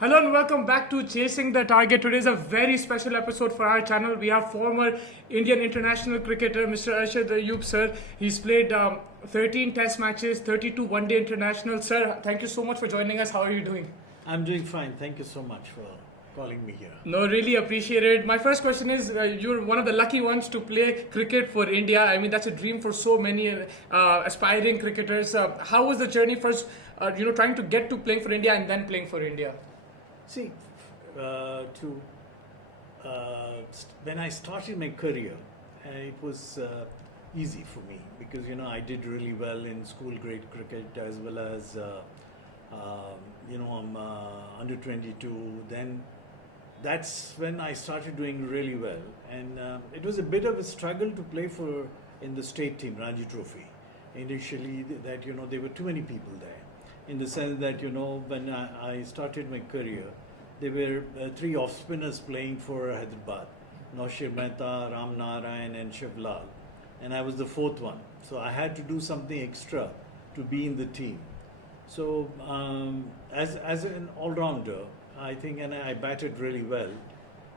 Hello and welcome back to Chasing the Target. Today is a very special episode for our channel. We have former Indian international cricketer Mr. Arshad Ayub, sir. He's played 13 test matches, 32 one-day international. Sir, thank you so much for joining us. How are you doing? I'm doing fine. Thank you so much for calling me here. No, really appreciate it. My first question is, you're one of the lucky ones to play cricket for India. I mean, that's a dream for so many aspiring cricketers. How was the journey first, trying to get to playing for India and then playing for India? See, when I started my career, it was easy for me because I did really well in school grade cricket as well as I'm under 22. Then that's when I started doing really well, and it was a bit of a struggle to play for in the state team Ranji Trophy. Initially, that there were too many people there. In the sense that when I started my career, there were three off spinners playing for Hyderabad: Naushir Mehta, Ram Narayan, and Shivlal, and I was the fourth one. So I had to do something extra to be in the team. So as an all-rounder, I think, and I batted really well,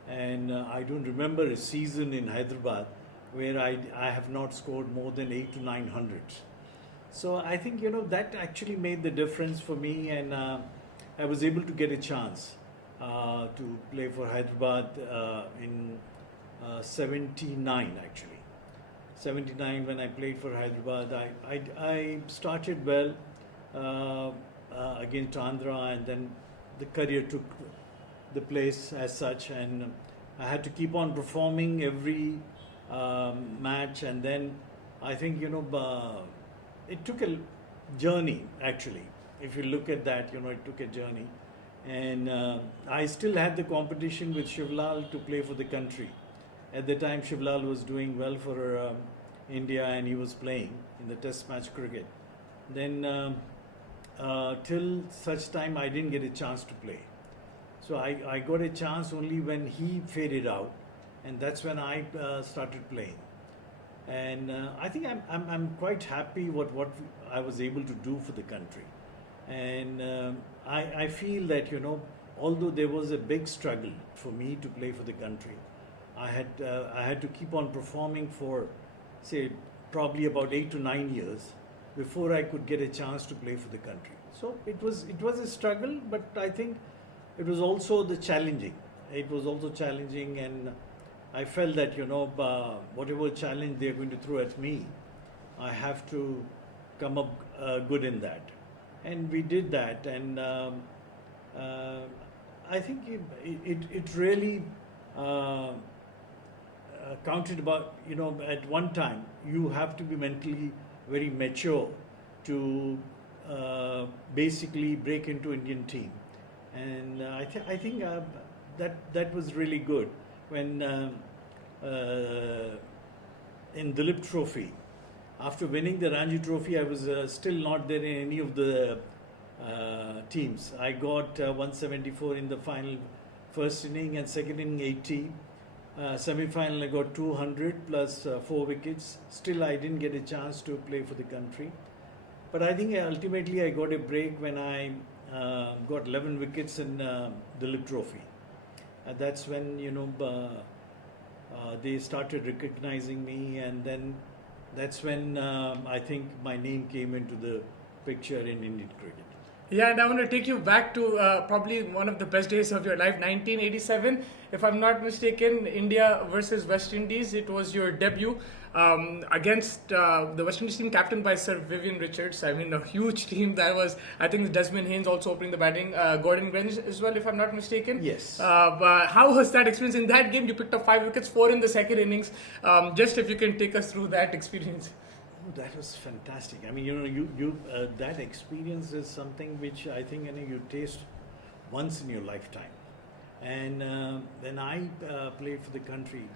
and I don't remember a season in Hyderabad where I have not scored more than 8 to 900. So I think that actually made the difference for me, and I was able to get a chance to play for Hyderabad in 79 actually. 79 when I played for Hyderabad, I started well against Andhra, and then the career took the place as such, and I had to keep on performing every match, and then I think it took a journey actually. If you look at that, it took a journey, and I still had the competition with Shivlal to play for the country. At the time, Shivlal was doing well for India, and he was playing in the test match cricket. Then till such time I didn't get a chance to play. So I got a chance only when he faded out, and that's when I started playing. And I think I'm quite happy what I was able to do for the country, and I feel that although there was a big struggle for me to play for the country, I had to keep on performing for say probably about 8 to 9 years before I could get a chance to play for the country. So it was a struggle, but I think it was also challenging. It was also challenging, and I felt that whatever challenge they're going to throw at me, I have to come up good in that, and we did that, and I think it really counted about at one time you have to be mentally very mature to basically break into Indian team, and I think that was really good when in Dilip Trophy, after winning the Ranji Trophy, I was still not there in any of the teams. I got 174 in the final first inning, and second inning 80. Semi-final I got 200 plus 4 wickets. Still I didn't get a chance to play for the country. But I think ultimately I got a break when I got 11 wickets in Dilip Trophy. That's when they started recognizing me, and then that's when I think my name came into the picture in Indian cricket. Yeah, and I want to take you back to probably one of the best days of your life, 1987. If I'm not mistaken, India versus West Indies. It was your debut against the West Indies team captained by Sir Vivian Richards. I mean, a huge team. That was, I think, Desmond Haynes also opening the batting. Gordon Grange as well, if I'm not mistaken. Yes. But how was that experience? In that game, you picked up 5 wickets, 4 in the second innings. Just if you can take us through that experience. That was fantastic. I mean, you that experience is something which I think you taste once in your lifetime. And when I played for the country,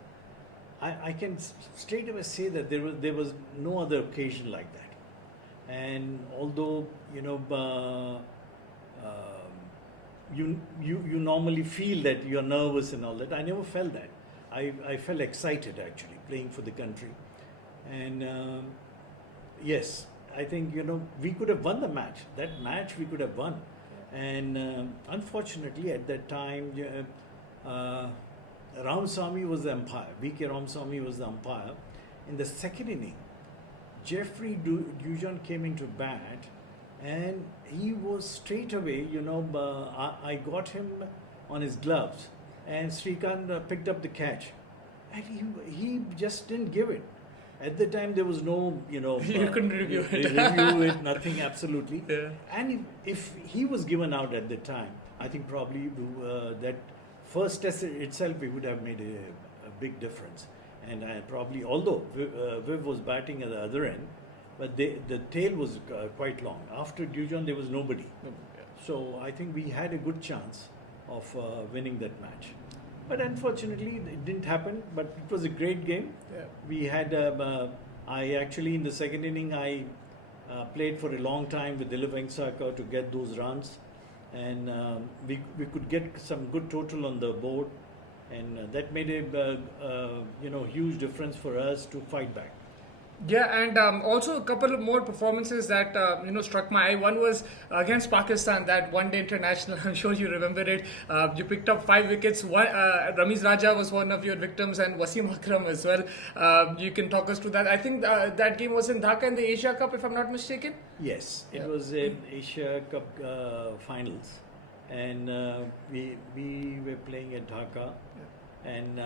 I can straight away say that there was no other occasion like that. And although you normally feel that you're nervous and all that, I never felt that. I felt excited actually playing for the country, and yes, I think we could have won the match. That match we could have won, And unfortunately, at that time, Ramaswamy was the umpire. V.K. Ramaswamy was the umpire. In the second inning, Jeffrey Dujon came into bat, and he was straight away, I got him on his gloves, and Srikanth picked up the catch, and he just didn't give it. At the time, there was no, You couldn't review it. review it, nothing, absolutely. Yeah. And if he was given out at the time, I think probably that first test itself, it would have made a big difference. And probably, although Viv was batting at the other end, but the tail was quite long. After Dujon, there was nobody. So I think we had a good chance of winning that match. But unfortunately, it didn't happen. But it was a great game. Yeah. We had, I actually in the second inning, I played for a long time with Dilip Vengsarkar to get those runs. And we could get some good total on the board. And that made a huge difference for us to fight back. Yeah, and also a couple of more performances that struck my eye. One was against Pakistan, that one-day international. I'm sure you remember it. You picked up 5 wickets. Ramiz Raja was one of your victims, and Wasim Akram as well. You can talk us through that. I think that game was in Dhaka in the Asia Cup, if I'm not mistaken. Yes, it was in Asia Cup finals, and we were playing at Dhaka. And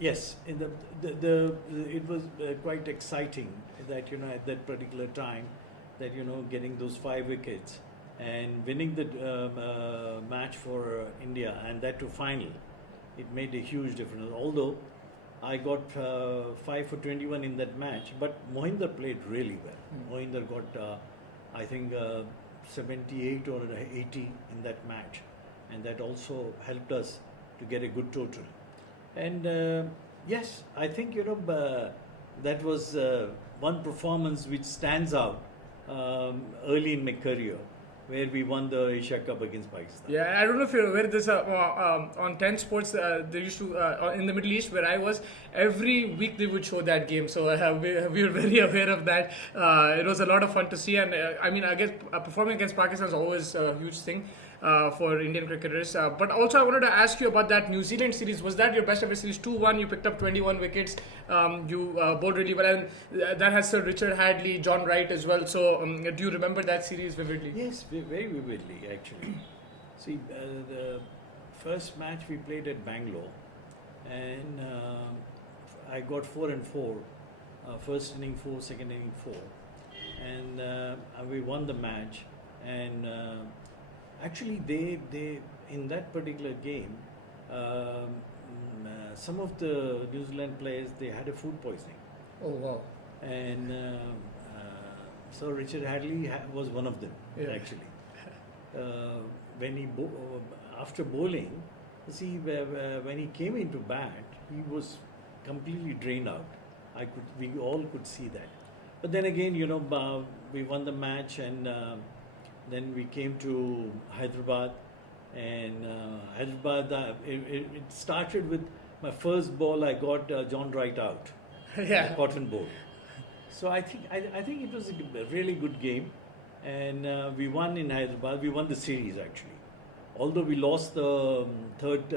yes, in it was quite exciting that at that particular time that getting those 5 wickets and winning the match for India, and that to final, it made a huge difference. Although I got 5 for 21 in that match, but Mohinder played really well. Mohinder got I think 78 or 80 in that match, and that also helped us to get a good total. And yes, I think that was one performance which stands out early in my career, where we won the Asia Cup against Pakistan. Yeah, I don't know if you're aware of this. On 10 Sports, they used to in the Middle East where I was, every week they would show that game. So we were very aware of that. It was a lot of fun to see, and I mean, I guess performing against Pakistan is always a huge thing for Indian cricketers. But also, I wanted to ask you about that New Zealand series. Was that your best ever series? 2-1. You picked up 21 wickets. You bowled really well, and that has Sir Richard Hadley, John Wright as well. So, do you remember that series vividly? Yes, very vividly actually. See, the first match we played at Bangalore, and I got 4 and 4. First inning 4, second inning 4, and we won the match. And actually, they in that particular game, some of the New Zealand players, they had a food poisoning. Oh wow! And Sir Richard Hadley was one of them, actually. When he after bowling, see, when he came into bat, he was completely drained out. We all could see that. But then again, we won the match, and then we came to Hyderabad, and Hyderabad, it started with my first ball. I got John Wright out, cotton ball. So I think it was a really good game, and we won in Hyderabad. We won the series actually, although we lost the third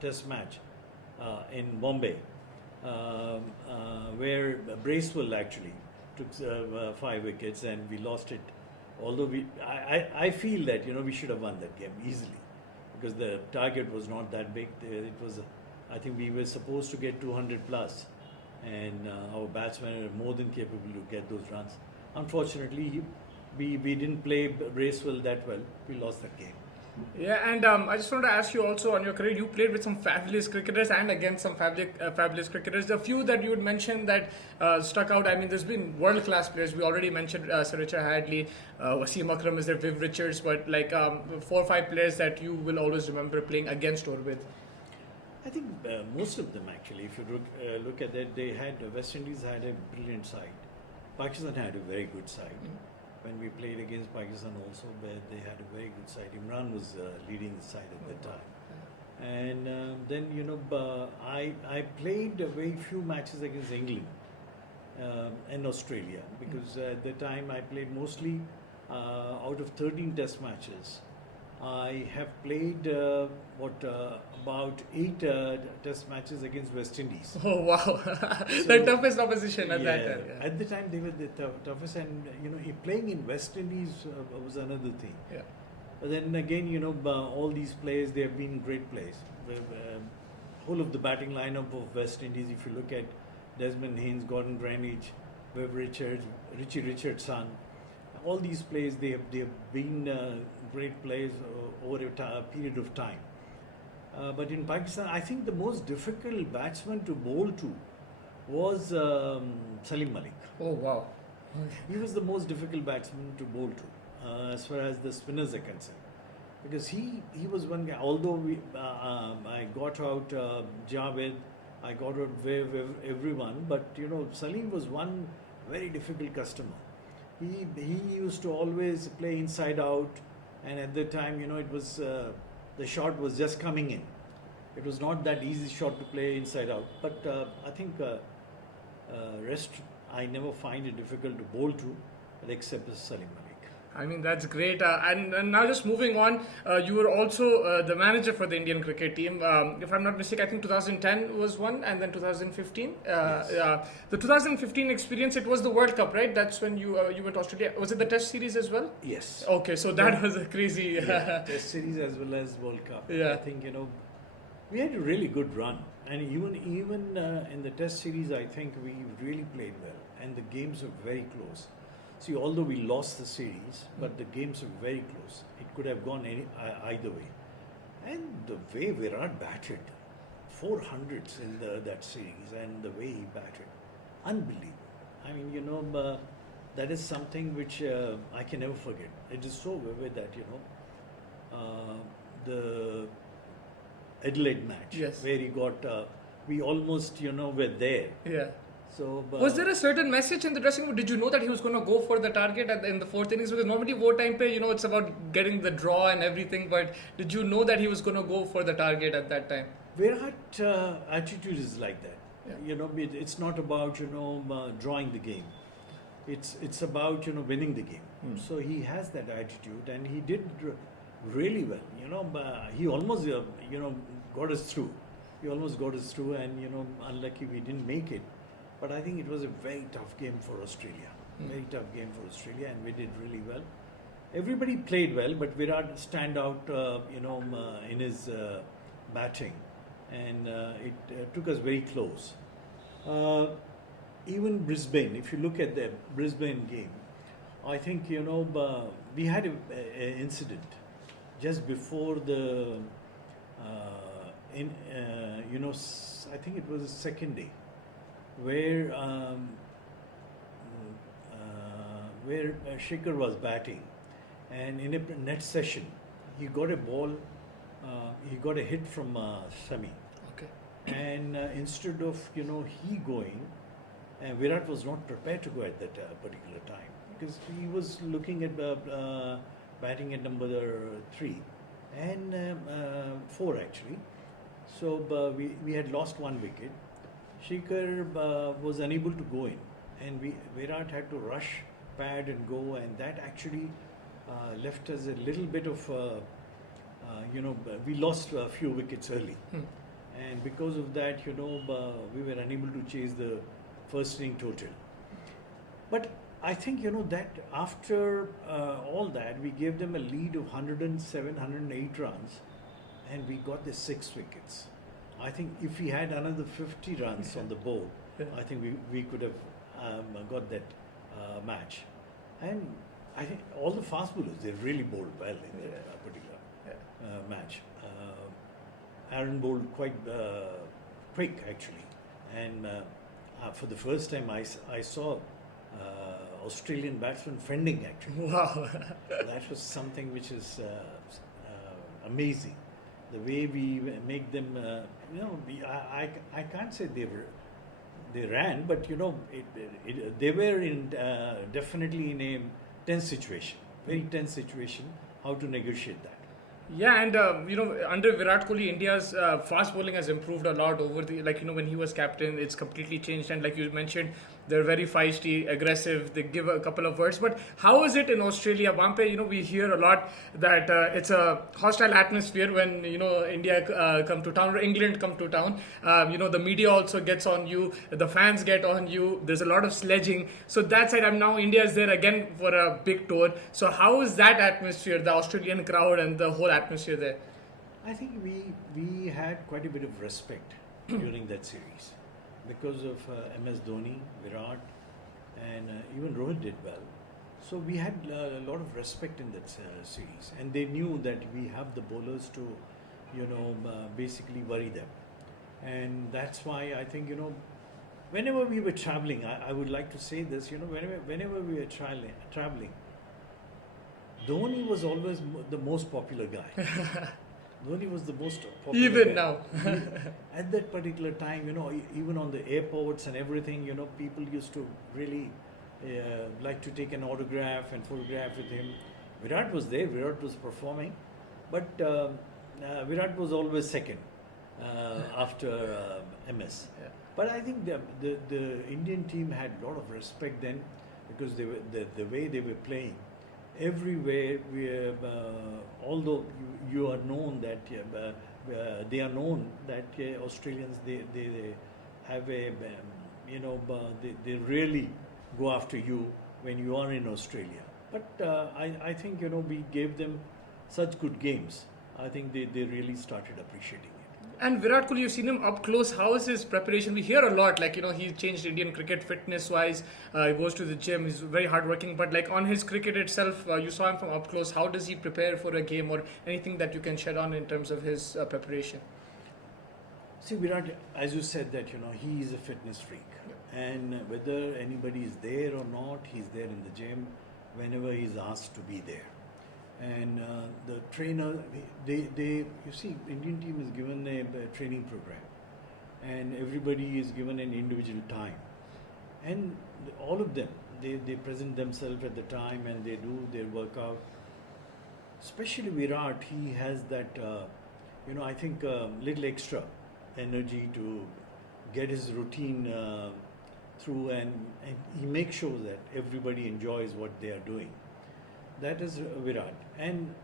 Test match in Bombay, where Bracewell actually took 5 wickets, and we lost it. Although I feel that we should have won that game easily, because the target was not that big. It was, I think we were supposed to get 200 plus, and our batsmen were more than capable to get those runs. Unfortunately, we didn't play Bracewell that well. We lost that game. Yeah, and I just wanted to ask you also, on your career, you played with some fabulous cricketers and against some fabulous cricketers. The few that you would mention that stuck out, I mean, there's been world-class players. We already mentioned Sir Richard Hadley, Wasim Akram is there, Viv Richards, but like 4 or 5 players that you will always remember playing against or with. I think most of them actually, if you look at that, West Indies had a brilliant side. Pakistan had a very good side. When we played against Pakistan also, they had a very good side. Imran was leading the side at that time. And then, I played a very few matches against England and Australia, because at the time I played mostly out of 13 Test matches. I have played about 8 test matches against West Indies. Oh wow, the toughest opposition at that time. Yeah. At the time, they were the toughest, and playing in West Indies was another thing. Yeah. But then again, all these players, they have been great players. Whole of the batting lineup of West Indies, if you look at Desmond Haynes, Gordon Greenidge, Webb Richards, Richie Richardson, all these players, they have been great players over a period of time. But in Pakistan, I think the most difficult batsman to bowl to was Salim Malik. Oh wow. He was the most difficult batsman to bowl to as far as the spinners are concerned. Because he was one guy, although I got out Javed, I got out everyone, but Salim was one very difficult customer. He used to always play inside out, and at the time, it was the shot was just coming in. It was not that easy shot to play inside out. But I think rest I never find it difficult to bowl to, except Salim Malik. I mean, that's great. And now just moving on, you were also the manager for the Indian cricket team. If I'm not mistaken, I think 2010 was one, and then 2015. Yes. The 2015 experience, it was the World Cup, right? That's when you went to Australia. Was it the Test series as well? Yes. Okay, so that was a crazy... Test series as well as World Cup. Yeah. I think, we had a really good run. And even in the Test series, I think we really played well. And the games were very close. See, although we lost the series, but the games were very close. It could have gone either way. And the way Virat batted, 400s in that series, and the way he batted, unbelievable. I mean, that is something which I can never forget. It is so vivid that, the Adelaide match, yes, where he got, we almost, were there. Yeah. So, was there a certain message in the dressing room? Did you know that he was going to go for the target in the fourth innings? Because normally wartime play, it's about getting the draw and everything. But did you know that he was going to go for the target at that time? Virat attitude is like that. Yeah. It's not about drawing the game. It's about winning the game. So he has that attitude, and he did really well. He almost got us through. He almost got us through, and unlucky we didn't make it. But I think it was a very tough game for Australia. Very tough game for Australia, and we did really well. Everybody played well, but Virat stand out, in his batting, and it took us very close. Even Brisbane, if you look at the Brisbane game, I think we had an incident just before the, I think it was the second day, where Shikhar was batting, and in a net session, he got a ball, he got a hit from Sami. Okay. And instead of he going, Virat was not prepared to go at that particular time, because he was looking at batting at number 3 and 4 actually. So we had lost 1 wicket. Shikhar was unable to go in, and Virat had to rush, pad and go, and that actually left us a little bit of, we lost a few wickets early. And because of that, we were unable to chase the first inning total. But I think, that after all that, we gave them a lead of 107, 108 runs, and we got the 6 wickets. I think if we had another 50 runs on the board, I think we could have got that match. And I think all the fast bowlers, they really bowled well in that particular match. Aaron bowled quite quick actually, and for the first time I saw Australian batsmen fending actually. Wow. That was something which is amazing. The way we make them, I can't say they ran, but they were in definitely in a tense situation, very tense situation. How to negotiate that? Yeah, and under Virat Kohli, India's fast bowling has improved a lot over the when he was captain. It's completely changed, and like you mentioned, They're very feisty, aggressive. They give a couple of words. But how is it in Australia? Wampe, we hear a lot that it's a hostile atmosphere when India come to town or England come to town. The media also gets on you. The fans get on you. There's a lot of sledging. So that side, now India is there again for a big tour. So how is that atmosphere, the Australian crowd and the whole atmosphere there? I think we had quite a bit of respect during that series because of MS Dhoni, Virat, and even Rohit did well. So we had a lot of respect in that series, and they knew that we have the bowlers to, basically worry them, and that's why I think whenever we were traveling, I would like to say this, whenever we were traveling, Dhoni was always the most popular guy. Dhoni was the most popular Even guy. now. At that particular time, even on the airports and everything, people used to really like to take an autograph and photograph with him. Virat was there, Virat was performing, but Virat was always second after MS. Yeah. But I think the Indian team had a lot of respect then because they were the way they were playing. Everywhere, although you are known that they are known that Australians they have a they really go after you when you are in Australia. But I think we gave them such good games. I think they really started appreciating it. And Virat Kohli, you've seen him up close. How is his preparation? We hear a lot, he changed Indian cricket fitness-wise. He goes to the gym. He's very hardworking. But on his cricket itself, you saw him from up close. How does he prepare for a game, or anything that you can shed on in terms of his preparation? See, Virat, as you said that he is a fitness freak, and whether anybody is there or not, he's there in the gym whenever he's asked to be there. And the trainer, you see, Indian team is given a training program, and everybody is given an individual time, and all of them they present themselves at the time and they do their workout. Especially Virat, he has that I think little extra energy to get his routine through, and he makes sure that everybody enjoys what they are doing. That is Virat. And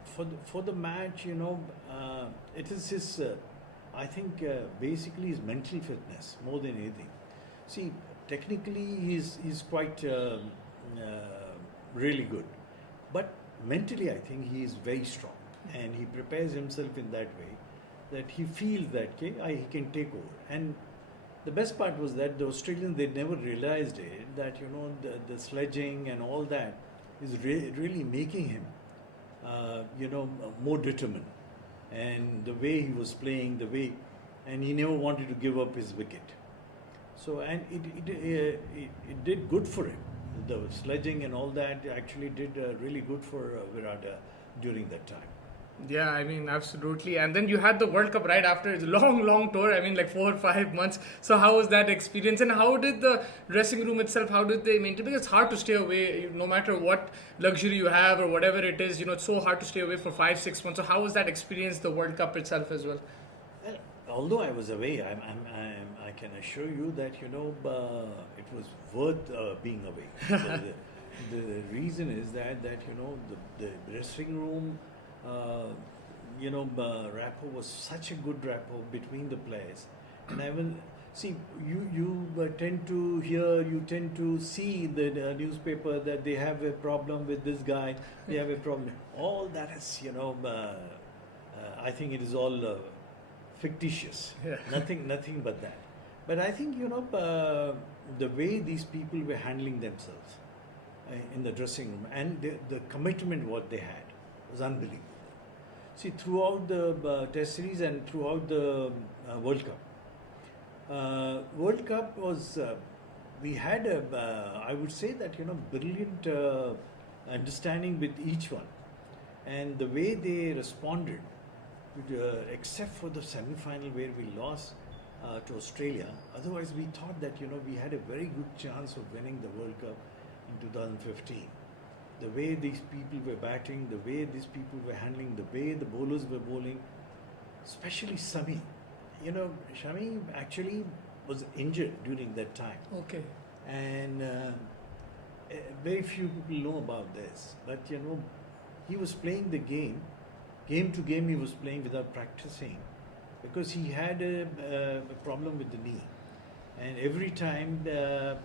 for the match, it is his, I think, basically his mental fitness more than anything. See, technically he's quite really good, but mentally I think he is very strong, and he prepares himself in that way that he feels that he can take over. And the best part was that the Australians, they never realized it, that the sledging and all that is really making him more determined, and the way he was playing, and he never wanted to give up his wicket. So, and it did good for him. The sledging and all that actually did really good for Virat during that time. Yeah, absolutely. And then you had the World Cup right after. It's a long tour. 4 or 5 months. So how was that experience? And how did the dressing room itself, how did they maintain? Because it's hard to stay away, no matter what luxury you have or whatever it is, it's so hard to stay away for 5-6 months. So how was that experience, the World Cup itself as well? Well, although I was away, I can assure you that, it was worth being away. The reason is that the dressing room, rapport was such a good rapport between the players, and I will see you tend to see in the newspaper that they have a problem with this guy, they have a problem. All that is I think it is all fictitious. Yeah. Nothing but that. But I think the way these people were handling themselves in the dressing room, and the commitment what they had was unbelievable. See, throughout the Test series and throughout the World Cup was we had I would say that brilliant understanding with each one, and the way they responded, except for the semi-final where we lost to Australia. Otherwise, we thought that we had a very good chance of winning the World Cup in 2015. The way these people were batting, the way these people were handling, the way the bowlers were bowling, especially Shami. Shami actually was injured during that time. Okay. And very few people know about this. But he was playing the game to game. He was playing without practicing because he had a problem with the knee. And every time, the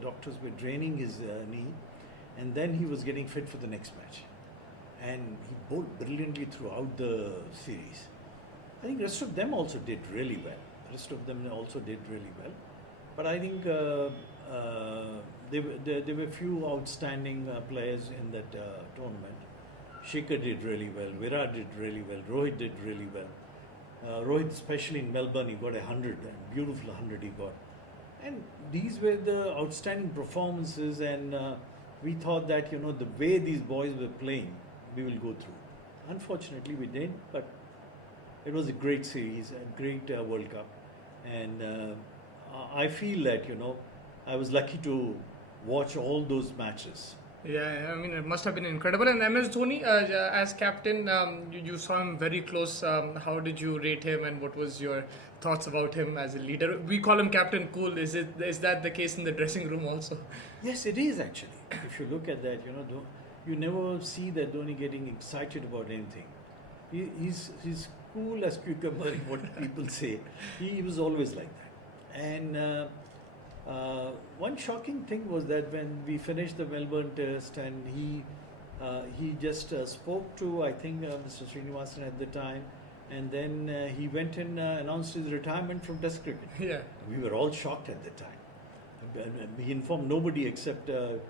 doctors were draining his knee, and then he was getting fit for the next match. And he bowled brilliantly throughout the series. I think rest of them also did really well. But I think there were few outstanding players in that tournament. Shikhar did really well. Virat did really well. Rohit did really well. Rohit, especially in Melbourne, he got 100, a beautiful 100 he got. And these were the outstanding performances, and we thought that, the way these boys were playing, we will go through. Unfortunately, we didn't, but it was a great series, a great World Cup. And I feel that, I was lucky to watch all those matches. Yeah, I mean, it must have been incredible. And MS Dhoni, as captain, you saw him very close. How did you rate him, and what was your thoughts about him as a leader? We call him Captain Cool. Is that the case in the dressing room also? Yes, it is actually. If you look at that, you never see that Dhoni getting excited about anything. He's cool as cucumber, what people say. He was always like that. And one shocking thing was that when we finished the Melbourne Test, and he just spoke to, I think, Mr. Srinivasan at the time, and then he went and announced his retirement from Test cricket. Yeah, we were all shocked at the time. He informed nobody except a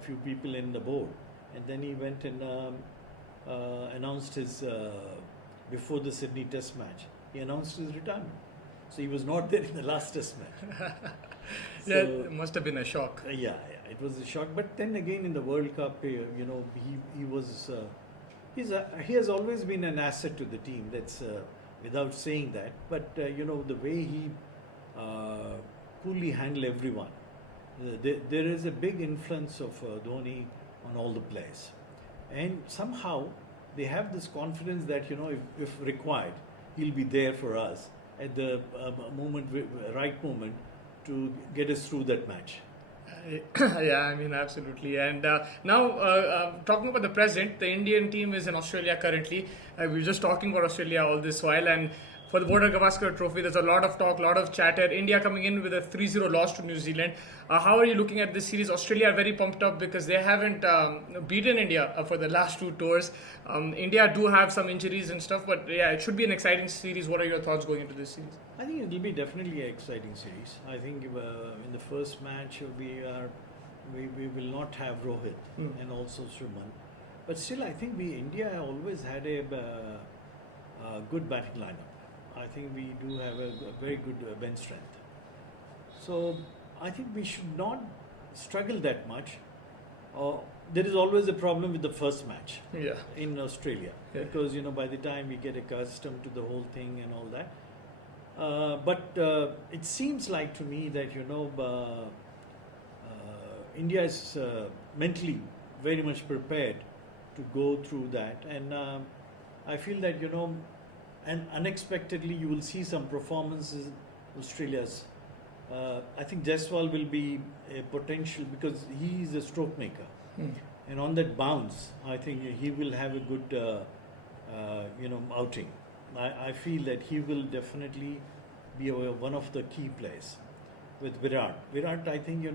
few people in the board, and then he went and announced his before the Sydney Test match. He announced his retirement. So he was not there in the last Test match. Yeah, it must have been a shock. Yeah, it was a shock. But then again, in the World Cup, he was he has always been an asset to the team. That's without saying that. But the way he coolly handled everyone, there is a big influence of Dhoni on all the players, and somehow they have this confidence that if required, he'll be there for us at the right moment to get us through that match. Yeah, I mean, absolutely. And now, talking about the present, the Indian team is in Australia currently. We were just talking about Australia all this while, and for the Border-Gavaskar Trophy, there's a lot of talk, a lot of chatter. India coming in with a 3-0 loss to New Zealand. How are you looking at this series? Australia are very pumped up because they haven't beaten India for the last two tours. India do have some injuries and stuff, but yeah, it should be an exciting series. What are your thoughts going into this series? I think it will be definitely an exciting series. I think in the first match we will not have Rohit and also Shubman, but still I think India always had a good batting lineup. I think we do have a very good bench strength. So I think we should not struggle that much. There is always a problem with the first match in Australia because by the time we get accustomed to the whole thing and all that. But it seems like to me that India is mentally very much prepared to go through that, and I feel that and unexpectedly you will see some performances in Australia's. I think Jaiswal will be a potential because he is a stroke maker, and on that bounce, I think he will have a good outing. I feel that he will definitely be one of the key players with Virat. Virat, I think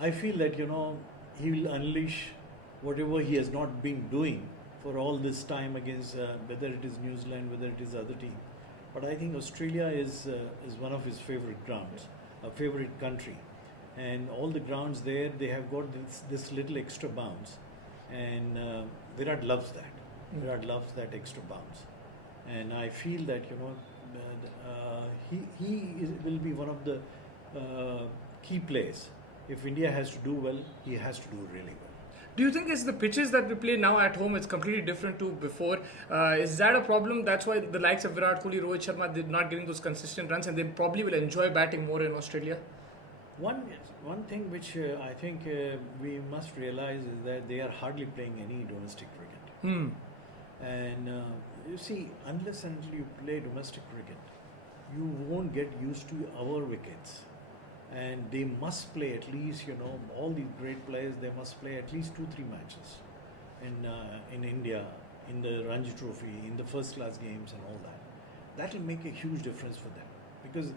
I feel that he will unleash whatever he has not been doing for all this time against whether it is New Zealand, whether it is other team. But I think Australia is one of his favorite grounds, a favorite country, and all the grounds there they have got this little extra bounce, and Virat loves that. Virat loves that extra bounce, and I feel that he will be one of the key players. If India has to do well, he has to do really well. Do you think it's the pitches that we play now at home, it's completely different to before? Is that a problem? That's why the likes of Virat Kohli, Rohit Sharma, they're not getting those consistent runs, and they probably will enjoy batting more in Australia? One thing which I think we must realize is that they are hardly playing any domestic cricket. And you see, unless and until you play domestic cricket, you won't get used to our wickets. and they must play at least, all these great players, they must play at least 2-3 matches in India, in the Ranji Trophy, in the first class games and all that. That will make a huge difference for them, because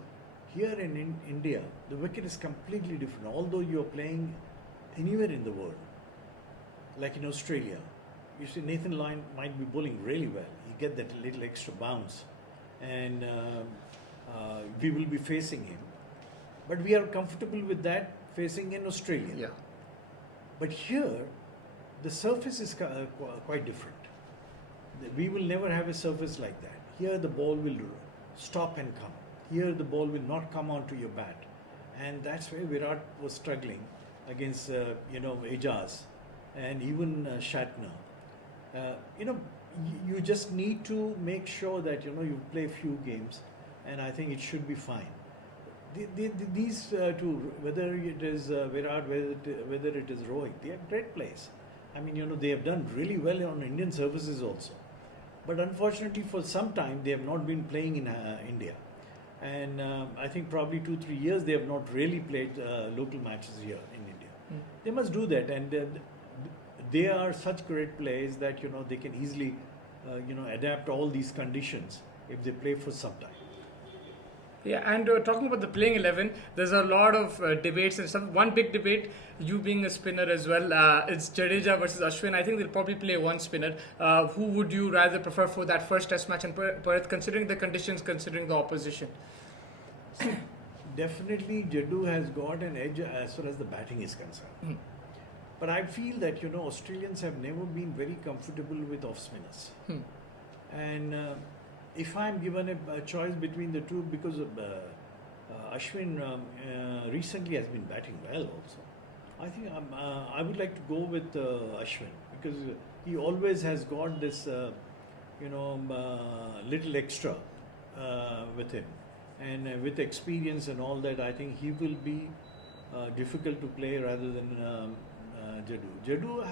here in India the wicket is completely different. Although you are playing anywhere in the world, like in Australia, you see Nathan Lyon might be bowling really well. You get that little extra bounce, and we will be facing him. But we are comfortable with that facing in Australia. Yeah. But here, the surface is quite different. We will never have a surface like that. Here, the ball will stop and come. Here, the ball will not come onto your bat. And that's where Virat was struggling against, Ejaz and even Shatner. You just need to make sure that, you play few games, and I think it should be fine. These two, whether it is Virat, whether it is Rohit, they are great players. I mean, they have done really well on Indian surfaces also. But unfortunately, for some time, they have not been playing in India. And I think probably 2-3 years, they have not really played local matches here in India. They must do that. And they are such great players that, they can easily, adapt all these conditions if they play for some time. Yeah, and talking about the playing 11, there's a lot of debates and stuff. One big debate, you being a spinner as well, it's Jadeja versus Ashwin. I think they'll probably play one spinner. Who would you rather prefer for that first test match in Perth, considering the conditions, considering the opposition? Definitely, Jaddu has got an edge as far as the batting is concerned. But I feel that, Australians have never been very comfortable with off spinners. And if I'm given a choice between the two, because Ashwin recently has been batting well also, I think I would like to go with Ashwin, because he always has got this, little extra with him. And with experience and all that, I think he will be difficult to play rather than Jaddu. Jaddu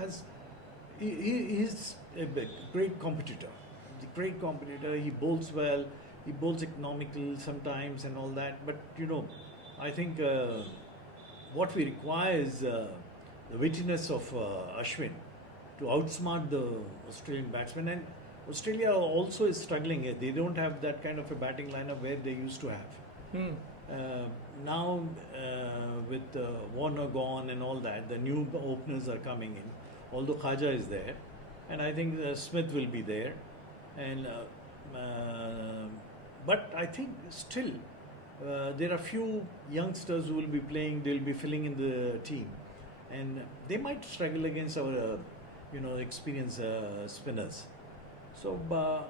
is a great competitor. He's a great competitor. He bowls well. He bowls economical sometimes and all that. But I think what we require is the wittiness of Ashwin to outsmart the Australian batsmen. And Australia also is struggling. They don't have that kind of a batting lineup where they used to have. Now with Warner gone and all that, the new openers are coming in. Although Khaja is there, and I think Smith will be there, and but I think still there are few youngsters who will be playing. They'll be filling in the team, and they might struggle against our experienced spinners. So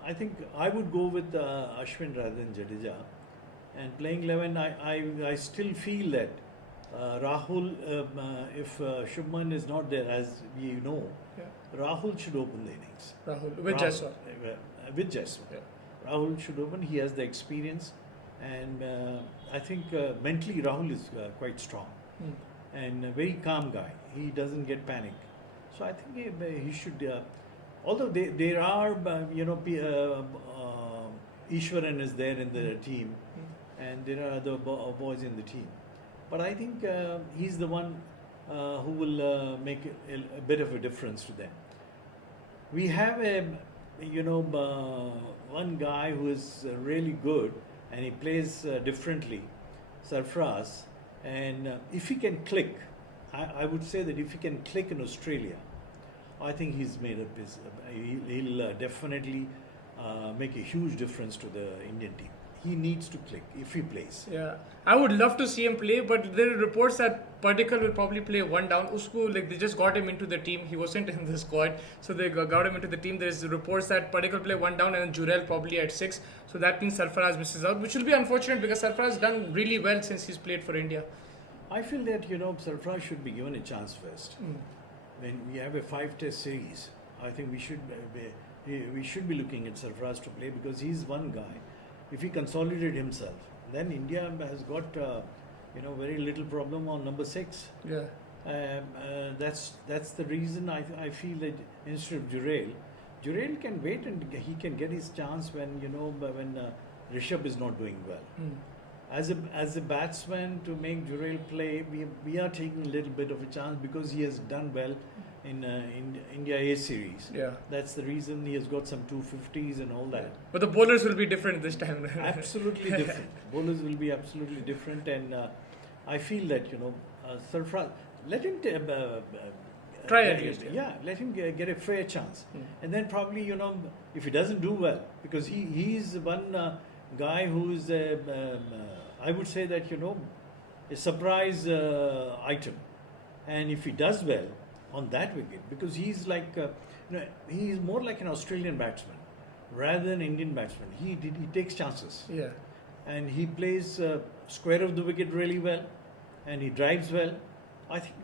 I think I would go with Ashwin rather than Jadeja. And playing 11, I still feel that Rahul, if Shubman is not there, as we know, Rahul should open the innings. Rahul with Jaiswal. With Jaiswal. Yeah. Rahul should open. He has the experience, and I think mentally Rahul is quite strong and a very calm guy. He doesn't get panic. So I think he should. Although there are, Ishwaran is there in the team, and there are other boys in the team. But I think he's the one who will make a bit of a difference to them. We have one guy who is really good, and he plays differently, Sarfraz. And if he can click, I would say that if he can click in Australia, I think he's made up his. He'll definitely make a huge difference to the Indian team. He needs to click if he plays. Yeah, I would love to see him play, but there are reports that Padikkal will probably play one down. They just got him into the team. He wasn't in the squad, so they got him into the team. There's reports that Padikkal will play one down and Jurel probably at 6. So that means Sarfaraz misses out, which will be unfortunate because Sarfaraz has done really well since he's played for India. I feel that Sarfaraz should be given a chance first. When we have a 5-test series, I think we should be looking at Sarfaraz to play, because he's one guy. If he consolidates himself, then India has got very little problem on number 6. Yeah. That's the reason I feel that instead of Jurel can wait and he can get his chance when when Rishabh is not doing well. as a batsman to make Jurel play, we are taking a little bit of a chance because he has done well in India A series. Yeah. That's the reason he has got some 250s and all that. But the bowlers will be different this time. Absolutely different. Bowlers will be absolutely different, and I feel that Sarfraz, let him Try let at him- least, yeah. Yeah, let him get a fair chance, Hmm. and then probably if he doesn't do well, because he's one guy who is I would say that a surprise item, and if he does well on that wicket, because he's like he's more like an Australian batsman rather than Indian batsman. He takes chances, Yeah. and he plays square of the wicket really well, and he drives well. I think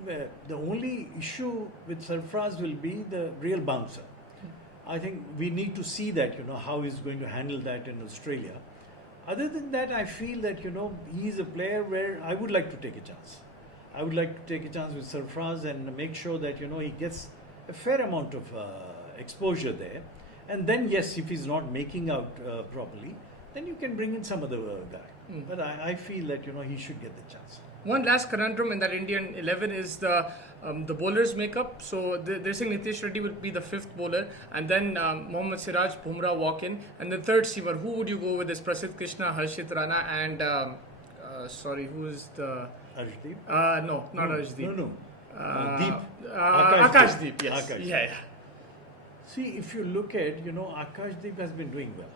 the only issue with Sarfraz will be the real bouncer. I think we need to see that how he's going to handle that in Australia. Other than that, I feel that he's a player where I would like to take a chance. I would like to take a chance with Sarfraz and make sure that he gets a fair amount of exposure there. And then yes, if he's not making out properly, then you can bring in some other guy. Mm. But I feel that he should get the chance. One last conundrum in that Indian 11 is the bowlers makeup. So they're saying Nitish Reddy will be the fifth bowler, and then Mohammad Siraj, Bumrah walk in, and the third seamer. Who would you go with? Is Prasidh Krishna, Harshit Rana, and who is the? Arshdeep? No, not Arshdeep. No. Deep. Deep. Akashdeep. Yes. Akash. Yeah. See, if you look at, Akashdeep has been doing well.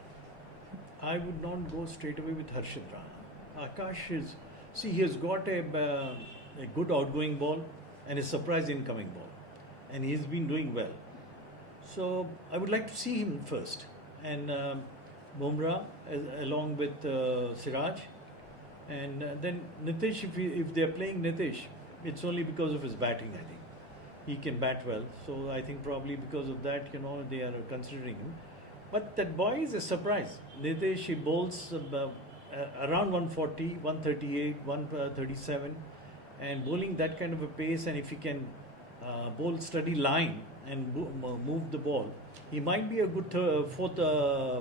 I would not go straight away with Harshit Rana. Akash is, he has got a good outgoing ball and a surprise incoming ball. And he's been doing well. So, I would like to see him first. And Bumrah along with Siraj. And then Nitish, if they're playing Nitish, it's only because of his batting, I think. He can bat well, so I think probably because of that, they are considering him. But that boy is a surprise. Nitish, he bowls around 140, 138, 137, and bowling that kind of a pace, and if he can bowl steady line and move the ball, he might be a good fourth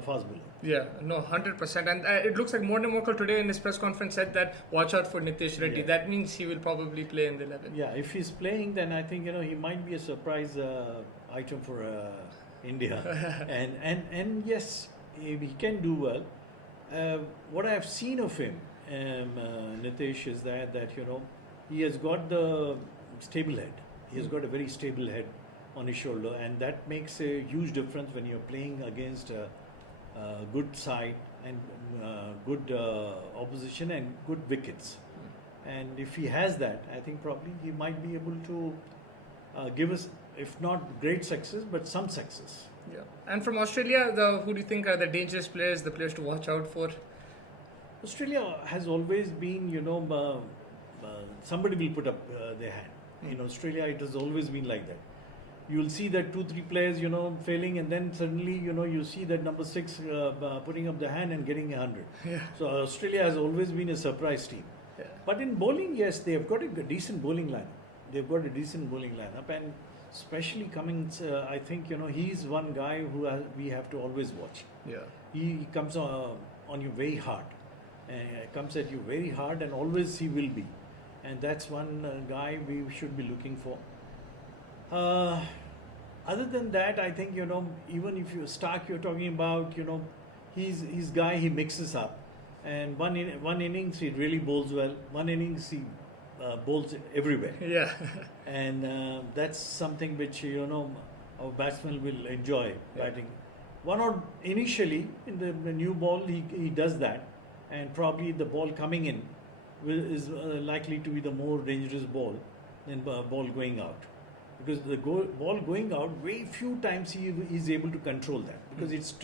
fast bowler. Yeah, no, 100%. And it looks like Morne Morkel today in his press conference said that watch out for Nitish Reddy. Yeah. That means he will probably play in the 11. Yeah, if he's playing, then I think he might be a surprise item for India. and yes, he can do well. What I have seen of him, Nitish, is that he has got the stable head. He has got a very stable head on his shoulder, and that makes a huge difference when you're playing against a good side and good opposition and good wickets. And if he has that, I think probably he might be able to give us, if not great success, but some success. Yeah. And from Australia, who do you think are the dangerous players, the players to watch out for? Australia has always been, somebody will put up their hand. In Australia, it has always been like that. You will see that 2-3 players, failing, and then suddenly, you see that number 6 putting up the hand and getting 100. Yeah. So Australia has always been a surprise team. Yeah. But in bowling, yes, they have got a decent bowling lineup. They've got a decent bowling lineup, and especially Cummins, I think he's one guy who we have to always watch. Yeah. He comes on you very hard, comes at you very hard, and always he will be. And that's one guy we should be looking for. Other than that, I think even if Stark you're talking about, he's guy, he mixes up, and one innings he really bowls well. One innings he bowls everywhere. Yeah. And that's something which our batsmen will enjoy batting. One or initially in the new ball he does that, and probably the ball coming in is likely to be the more dangerous ball than ball going out, because the ball going out very few times he is able to control that, because it's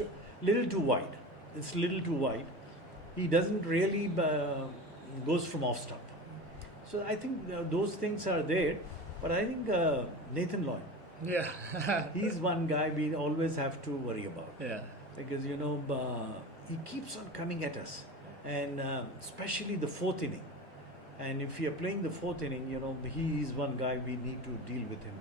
little too wide. It's little too wide. He doesn't really goes from off stump. So I think those things are there, but I think Nathan Lloyd, Yeah. he's one guy we always have to worry about, Yeah. because he keeps on coming at us, and especially the fourth inning. And if you're playing the fourth inning, he is one guy we need to deal with him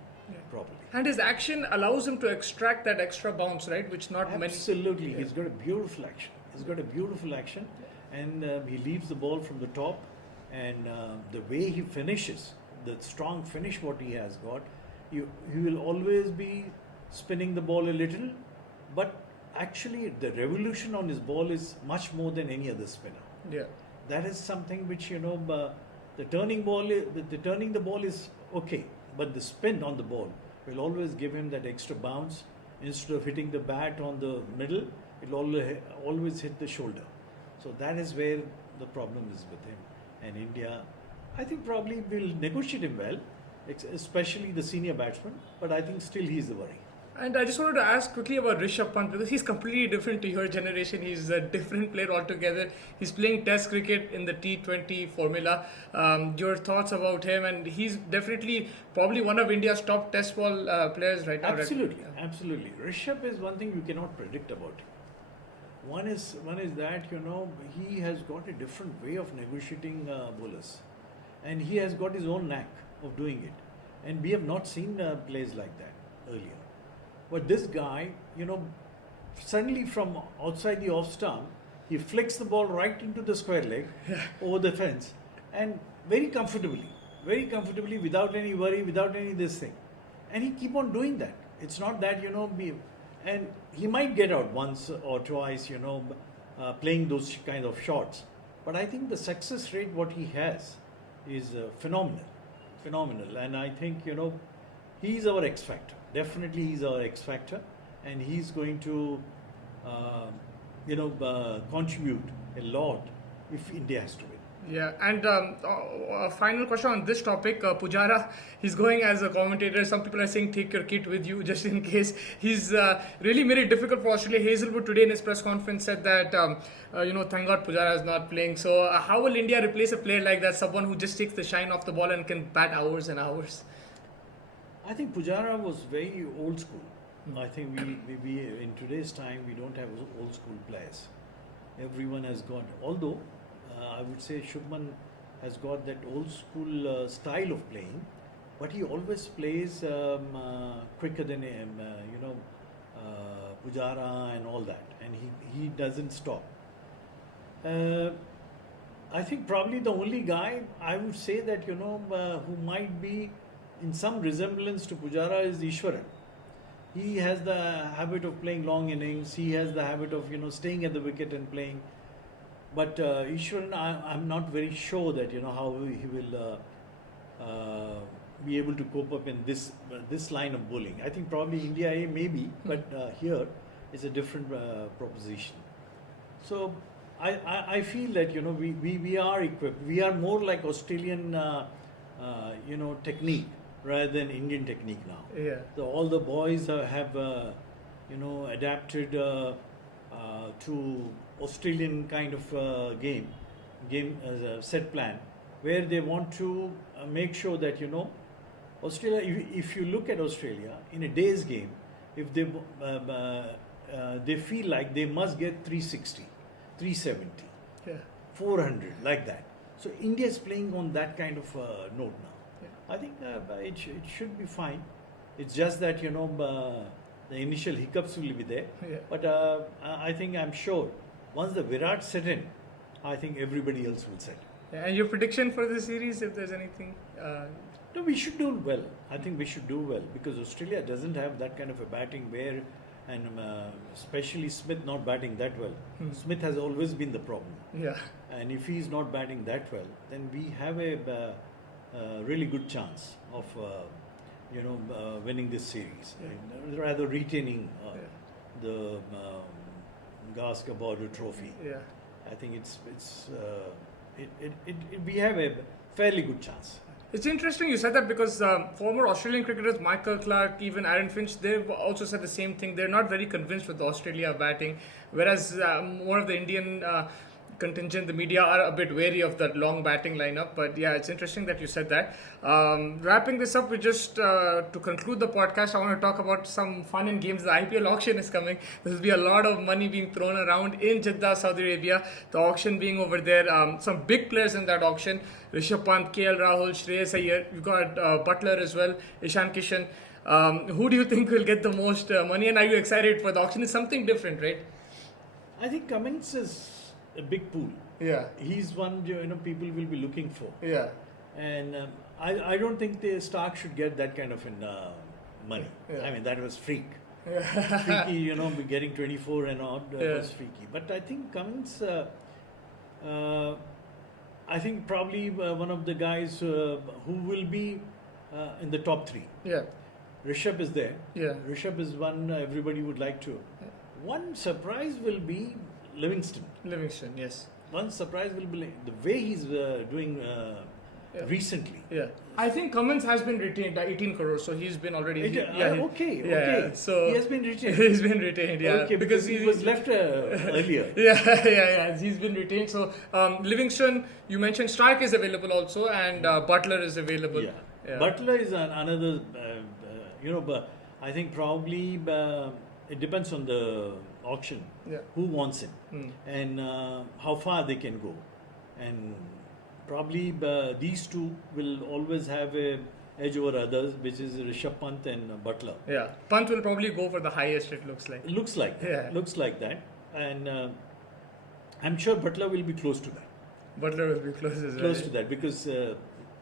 properly. And his action allows him to extract that extra bounce, right? Which not many. Absolutely, he's got a beautiful action. and he leaves the ball from the top, and the way he finishes, the strong finish what he has got, he will always be spinning the ball a little, but actually the revolution on his ball is much more than any other spinner. Yeah. That is something which the turning the ball is okay, but the spin on the ball will always give him that extra bounce. Instead of hitting the bat on the middle, it will always hit the shoulder. So that is where the problem is with him. And India, I think probably will negotiate him well, especially the senior batsman, but I think still he's the worry. And I just wanted to ask quickly about Rishabh Pant, because he's completely different to your generation. He's a different player altogether. He's playing Test cricket in the T20 formula. Your thoughts about him? And he's definitely probably one of India's top Test ball players right now. Absolutely, absolutely. Rishabh is one thing you cannot predict about him. One is that he has got a different way of negotiating bowlers, and he has got his own knack of doing it. And we have not seen plays like that earlier. But this guy, suddenly from outside the off stump, he flicks the ball right into the square leg over the fence, and very comfortably, without any worry, without any this thing. And he keep on doing that. It's not that, and he might get out once or twice, playing those kind of shots. But I think the success rate what he has is phenomenal. And I think, he's our X factor. Definitely he's our X factor, and he's going to, contribute a lot if India has to win. Yeah, and a final question on this topic. Pujara, he's going as a commentator. Some people are saying take your kit with you just in case. He's really made it difficult for Australia. Hazelwood today in his press conference said that, thank God Pujara is not playing. So how will India replace a player like that, someone who just takes the shine off the ball and can bat hours and hours? I think Pujara was very old school. I think we in today's time we don't have old school players. Everyone has got, although I would say Shubman has got that old school style of playing, but he always plays quicker than Pujara and all that, and he doesn't stop. I think probably the only guy I would say that who might be in some resemblance to Pujara is Ishwaran. He has the habit of playing long innings. He has the habit of staying at the wicket and playing. But Ishwaran, I'm not very sure that how he will be able to cope up in this line of bowling. I think probably India A maybe, but here is a different proposition. So I feel that we are equipped. We are more like Australian technique rather than Indian technique now. Yeah. So all the boys have adapted to Australian kind of game set plan, where they want to make sure that Australia. If you look at Australia in a day's game, if they feel like they must get 360, 370, 400 like that. So India is playing on that kind of note now. I think it should be fine. It's just that the initial hiccups will be there. Yeah. But I'm sure once the Virat set in, I think everybody else will set. Yeah, and your prediction for the series, if there's anything? No, we should do well. I think we should do well because Australia doesn't have that kind of a batting where, and especially Smith not batting that well. Smith has always been the problem. Yeah. And if he's not batting that well, then we have a really good chance of winning this series, rather retaining the Gavaskar Border Trophy. Yeah. I think we have a fairly good chance. It's interesting you said that because former Australian cricketers, Michael Clarke, even Aaron Finch, they've also said the same thing. They're not very convinced with Australia batting, whereas more of the Indian contingent, the media are a bit wary of that long batting lineup. But yeah, it's interesting that you said that. Wrapping this up, we just to conclude the podcast, I want to talk about some fun and games. The IPL auction is coming. There will be a lot of money being thrown around in Jeddah, Saudi Arabia. The auction being over there. Some big players in that auction: Rishabh Pant, KL Rahul, Shreyas Iyer. You've got Butler as well, Ishan Kishan. Who do you think will get the most money? And are you excited for the auction? It's something different, right? I think Cummins is a big pool. Yeah. He's one people will be looking for. Yeah. And I don't think the Stark should get that kind of money. Yeah. I mean, that was freak. Yeah. Freaky, getting 24 and odd was freaky. But I think Cummins, I think probably one of the guys who will be in the top 3. Yeah. Rishabh is there. Yeah. Rishabh is one everybody would like to. One surprise will be Livingston. Livingston, yes. One surprise will be the way he's doing recently. Yeah. I think Cummins has been retained 18 crores, so he's been already. Okay. So he has been retained. He's been retained, yeah. Okay, because he was left earlier. Yeah. He's been retained. So Livingston, you mentioned Stark is available also, and Butler is available. Yeah. Butler is another. But I think probably it depends on the auction. Yeah. Who wants him and how far they can go, and probably these two will always have a edge over others, which is Rishabh Pant and Butler. Yeah, Pant will probably go for the highest. It looks like. Looks like that. Yeah. Looks like that, and I'm sure Butler will be close to that. Butler will be close as well. Close to that because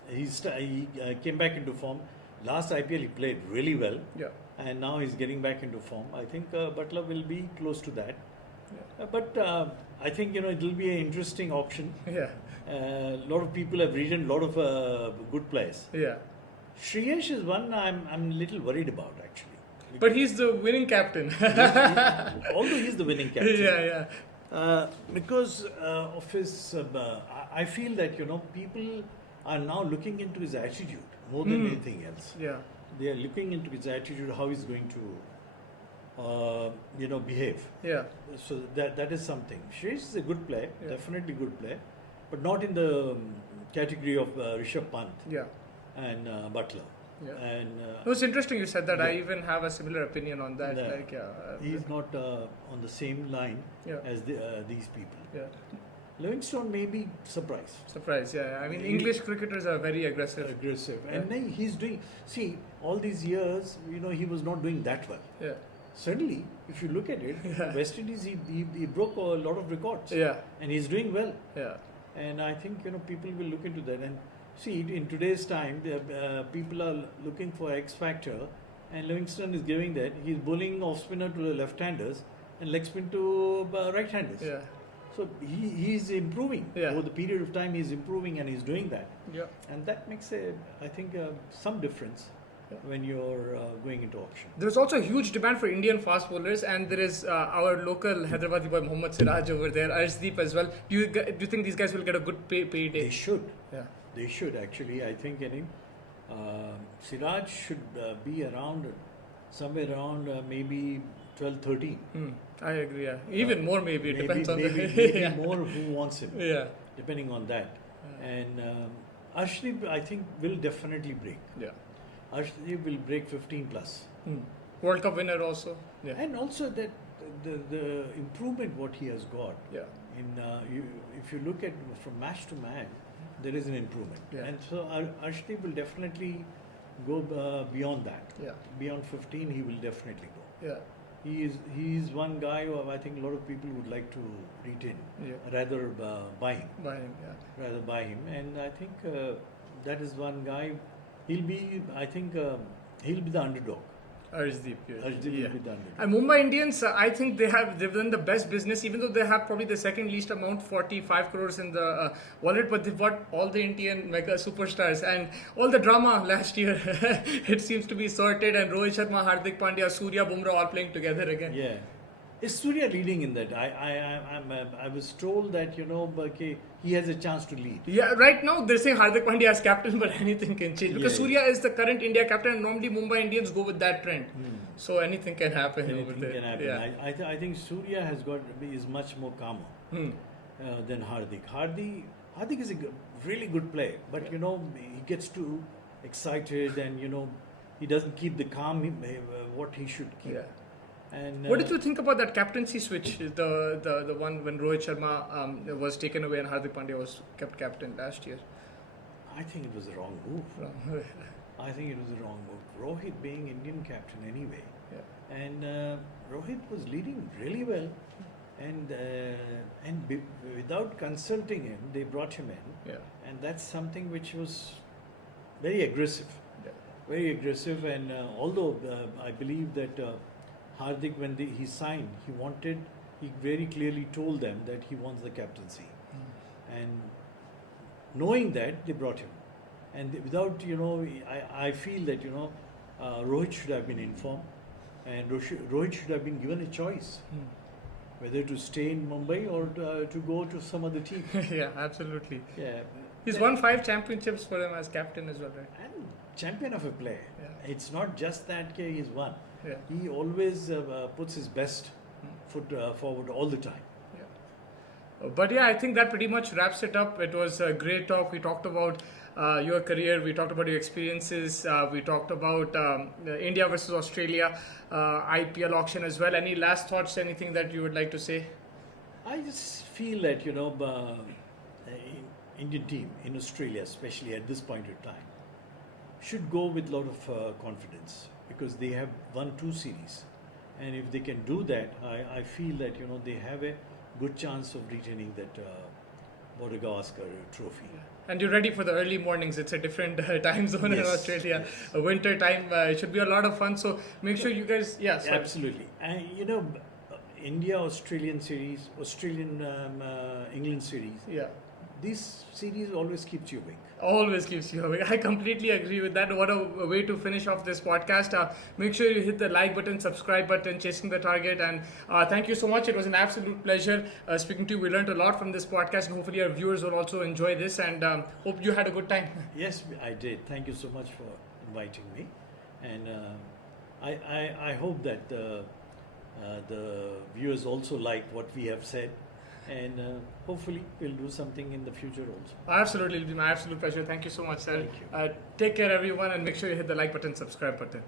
he came back into form. Last IPL he played really well. Yeah. And now he's getting back into form. I think Butler will be close to that. Yeah. But I think it will be an interesting auction. Yeah. A lot of people have written a lot of good players. Yeah. Shreyash is one I'm a little worried about actually. But he's the winning captain. Although he's the winning captain. Yeah. Because of his, I feel that people are now looking into his attitude more than anything else. Yeah. They are looking into his attitude, how he's going to, behave. Yeah. So that is something. Shreyash is a good player, definitely good player, but not in the category of Rishabh Pant and Butler. Yeah. And It was interesting you said that. I even have a similar opinion on that. He's not on the same line as these people. Yeah. Livingston may be Surprise, yeah. I mean, English cricketers are very aggressive. And then he's doing. See, all these years, he was not doing that well. Yeah. Suddenly, if you look at it, West Indies, he broke a lot of records. Yeah. And he's doing well. Yeah. And I think people will look into that. And see, in today's time, people are looking for X factor, and Livingston is giving that. He's bowling off spinner to the left-handers and leg spin to right-handers. Yeah. So he's improving. Yeah. Over the period of time, he's improving and he's doing that. Yeah. And that makes some difference when you're going into auction. There's also a huge demand for Indian fast bowlers, and there is our local Hyderabadi boy Mohammad Siraj over there, Arshdeep as well. Do you think these guys will get a good payday? They should. Yeah. They should actually. I think Siraj should be somewhere around maybe 12, 13. I agree. Yeah. Even more maybe. It depends on maybe more who wants him. Yeah. Depending on that. And Arshdeep, I think, will definitely break. Yeah. Arshdeep will break 15 plus. World Cup winner also. Yeah. And also that the improvement what he has got. Yeah. If you look at from match to match, there is an improvement. Yeah. And so Arshdeep will definitely go beyond that. Yeah. Beyond 15, he will definitely go. Yeah. He is one guy who I think a lot of people would like to retain, rather buy him. Rather buy him, and I think that is one guy. He'll be the underdog. Arshdeep, Arshdeep will be the underdog. And Mumbai Indians, I think they've done the best business, even though they have probably the second least amount, 45 crores in the wallet, but they've got all the Indian mega superstars and all the drama last year. It seems to be sorted, and Rohit Sharma, Hardik Pandya, Surya, Bumrah all playing together again. Yeah. Is Surya leading in that? I was told that he has a chance to lead. Yeah, right now they're saying Hardik Pandya as captain, but anything can change because Surya is the current India captain, and normally Mumbai Indians go with that trend. So anything can happen over there. Anything can happen. Yeah. I think Surya is much more calmer than Hardik. Hardik is a really good player, but he gets too excited, and he doesn't keep the calm what he should keep. Yeah. And what did you think about that captaincy switch? The one when Rohit Sharma was taken away and Hardik Pandya was kept captain last year. I think it was a wrong move. I think it was a wrong move. Rohit being Indian captain anyway, and Rohit was leading really well, and and without consulting him, they brought him in, Yeah. and that's something which was very aggressive. Yeah. Very aggressive, and although I believe that Hardik, when he signed, he very clearly told them that he wants the captaincy, and knowing that, they brought him, and without, I feel that, Rohit should have been informed, and Rohit should have been given a choice whether to stay in Mumbai or to go to some other team. Yeah, absolutely. Yeah. He's won 5 championships for them as captain as well, right? And champion of a player. Yeah. It's not just that he's won. Yeah. He always puts his best foot forward all the time. But yeah, I think that pretty much wraps it up. It was a great talk. We talked about your career, we talked about your experiences, we talked about India versus Australia, IPL auction as well. Any last thoughts, anything that you would like to say? I just feel that, Indian team in Australia, especially at this point in time, should go with a lot of confidence, because they have won 2 series. And if they can do that, I feel that, they have a good chance of retaining that Border-Gavaskar Trophy. And you're ready for the early mornings. It's a different time zone in Australia. Yes. Winter time, it should be a lot of fun. So make sure you guys, Absolutely. And India-Australian series, Australian-England series, this series always keeps you awake. Always keeps you awake. I completely agree with that. What a way to finish off this podcast. Make sure you hit the like button, subscribe button, chasing the target. And thank you so much. It was an absolute pleasure speaking to you. We learned a lot from this podcast, and hopefully our viewers will also enjoy this, and hope you had a good time. Yes, I did. Thank you so much for inviting me. And I hope that the viewers also like what we have said. And hopefully we'll do something in the future also. Absolutely, it'll be my absolute pleasure. Thank you so much, sir. Thank you. Take care, everyone, and make sure you hit the like button, subscribe button.